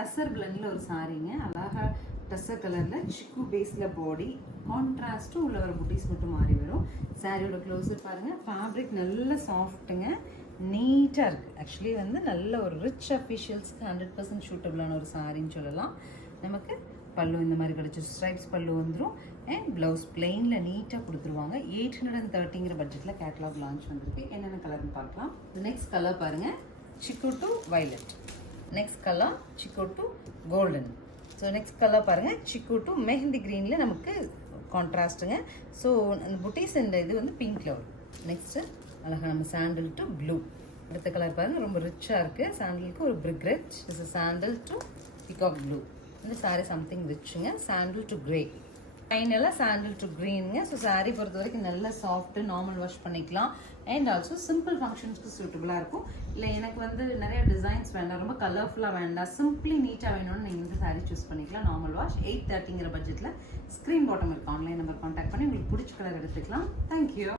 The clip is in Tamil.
டசர் பிளண்ட்ல ஒரு சாரீங்க, அழகா டசர் கலர்ல சிக்கு பேஸ்ல பாடி கான்ட்ராஸ்ட்டும் உள்ள ஒரு புட்டிஸ் மட்டும் மாறி வரும். சாரியோட க்ளோஸர் பாருங்க, ஃபேப்ரிக் நல்ல சாஃப்ட்டுங்க, நீட்டாக இருக்குது. ஆக்சுவலி வந்து நல்ல ஒரு ரிச் அஃபிஷியல்ஸ்க்கு 100% சூட்டபிளான ஒரு சாரின்னு சொல்லலாம். நமக்கு பல்லு இந்த மாதிரி கிடச்சி ஸ்ட்ரைப்ஸ் பல்லு வந்துடும். அண்ட் ப்ளவுஸ் பிளெயினில் நீட்டாக கொடுத்துருவாங்க. 830ங்கிற பட்ஜெட்டில் கேட்லாக் லான்ச் வந்திருக்கு. என்னென்ன கலர்னு பார்க்கலாம். நெக்ஸ்ட் கலர் பாருங்கள், சிக்கு டு வைலட். நெக்ஸ்ட் கலர் சிக்கு to golden. So next colour பாருங்கள், சிக்கு டு மெஹந்தி க்ரீனில் நமக்கு கான்ட்ராஸ்ட்டுங்க. ஸோ அந்த புட்டிஸ் இந்த இது வந்து பிங்க்ல வரும். நெக்ஸ்ட்டு அழகாக நம்ம சாண்டில் டு ப்ளூ. அடுத்த கலர் பாருங்கள், ரொம்ப ரிச்சாக இருக்குது. சாண்டிலுக்கு ஒரு brick red. Is sandal to peacock blue. இந்த சாரீ சம்திங் ரிச்சுங்க. Sandal to grey. ஃபைனலாக சாண்டில் டு க்ரீனுங்க. ஸோ சாரீ பொறுத்த வரைக்கும் நல்ல சாஃப்ட்டு, நார்மல் வாஷ் பண்ணிக்கலாம். அண்ட் ஆல்சோ சிம்பிள் ஃபங்க்ஷன்ஸ்க்கு சூட்டபுளாக இருக்கும். இல்லை எனக்கு வந்து நிறைய டிசைன்ஸ் வேண்டாம், ரொம்ப கலர்ஃபுல்லாக வேண்டாம், சிம்பிளி நீட்டாக வேணும்னு நீங்கள் இந்த சாரீ சூஸ் பண்ணிக்கலாம். நார்மல் வாஷ் 830ங்கிற பட்ஜெட்டில் ஸ்க்ரீன் பாட்டம் இருக்குது. ஆன்லைன் நம்பர் கான்டாக்ட் பண்ணி உங்களுக்கு பிடிச்ச கலர் எடுத்துக்கலாம். தேங்க்யூ.